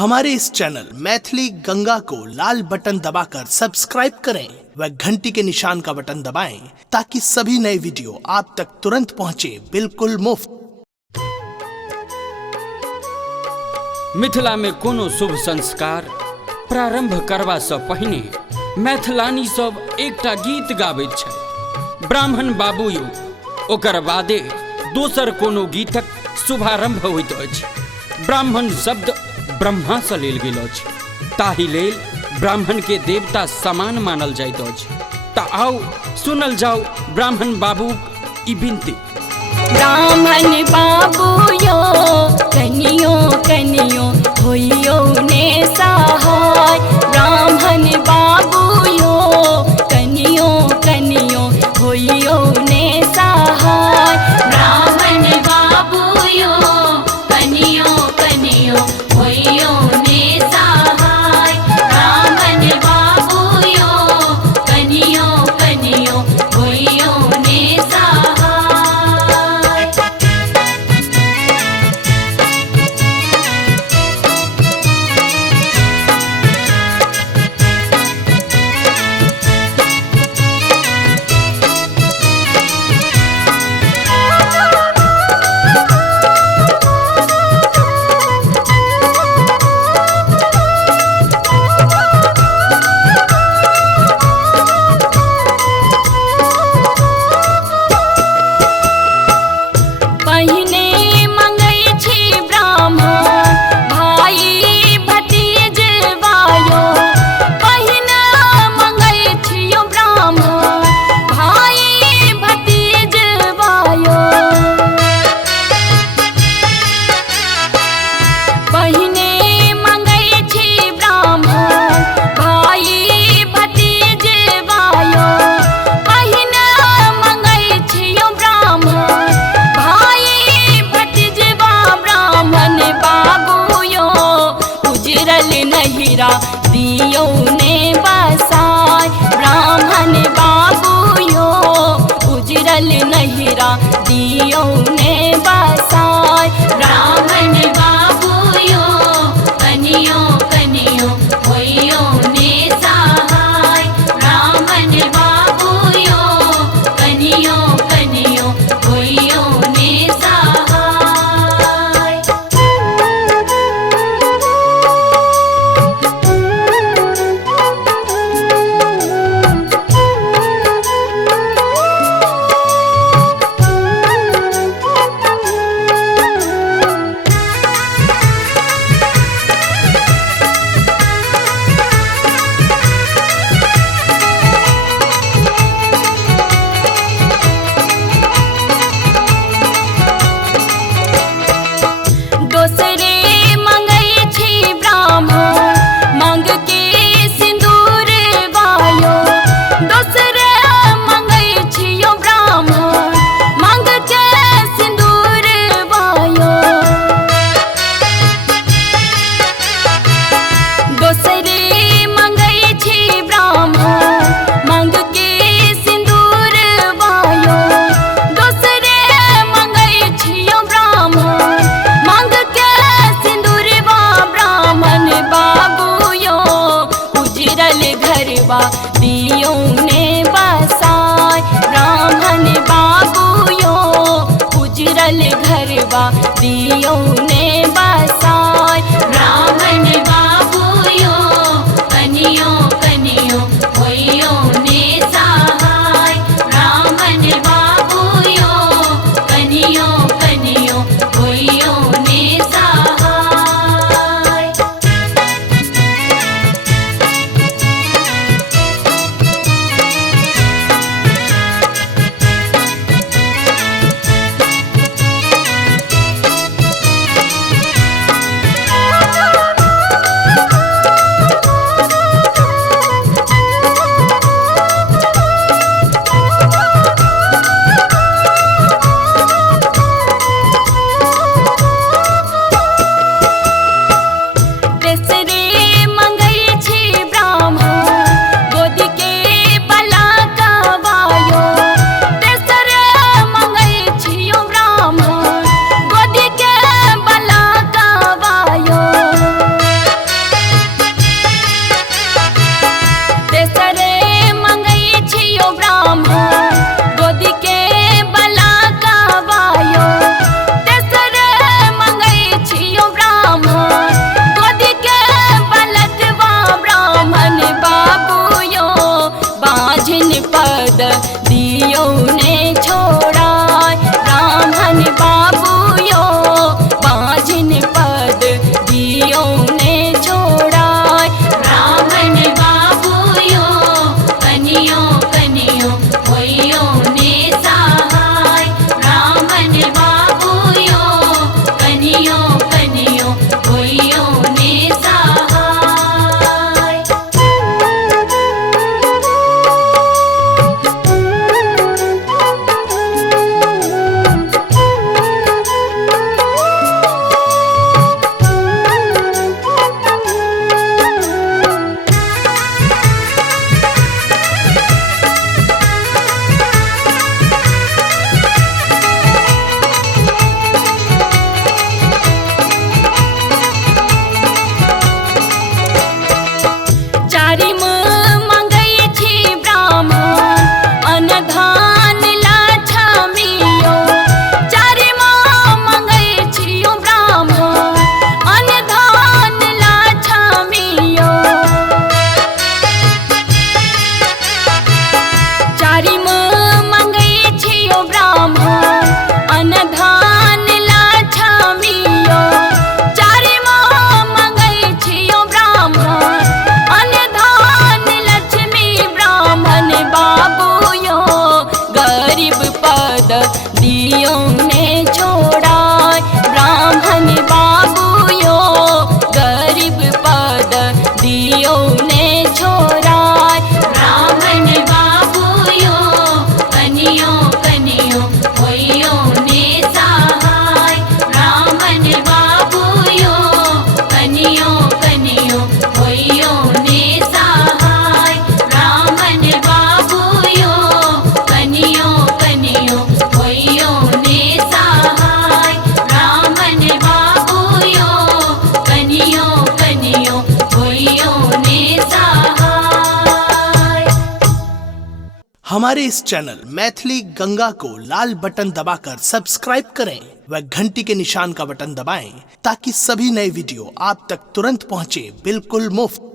हमारे इस चैनल मैथिली गंगा को लाल बटन दबाकर सब्सक्राइब करें व घंटी के निशान का बटन दबाएं ताकि सभी नए वीडियो आप तक तुरंत पहुंचे बिल्कुल मुफ्त। मिथिला में कोनो शुभ संस्कार प्रारंभ करवा से पहिने मैथिलानी सब एकटा गीत गाबैत छै। ब्राह्मण बाबूयो ओकर बादे दोसर कोनो गीतक शुभारंभ होइत अछि। ब्राह्मण शब्द ब्रह्मा से लेल गेल अछि, ताहि लेल ब्राह्मण के देवता समान मानल जाइत अछि। ता आओ सुनल जाओ ब्राह्मण बाबू ई बिनती। ब्राह्मण बाबूयो कनियो कनियो होइयो ने सहाय। ब्राह्मण बाबूयो कनियो कनियो होइयो ने सहाय। ब्राह्मण बाबूयो कनियो कनियो होइयो ने सहाय। ब्राह्मण बाबूयो कनियो कनियो होइयो ने सहाय। दियो ने बसाय। ब्राह्मण बाबूयो उजरल नहिरा दियो ने बसाय। ब्राह्मण बाबूयो कनियो कनियो होइयो ने सहाय। ब्राह्मण बाबूयो कनियो कनियो होइयो ने सहाय। दियो ने बसाय। ब्राह्मण बाबूयो उजरल घरवा दियो ने बसाय। ब्राह्मण बाबूयो कनियो कनियो होइयो ने सहाय। ब्राह्मण बाबूयो कनियो कनियो होइयो ने सहाय। हमारे इस चैनल मैथिली गंगा को लाल बटन दबाकर सब्सक्राइब करें व घंटी के निशान का बटन दबाएं ताकि सभी नए वीडियो आप तक तुरंत पहुंचे बिल्कुल मुफ्त।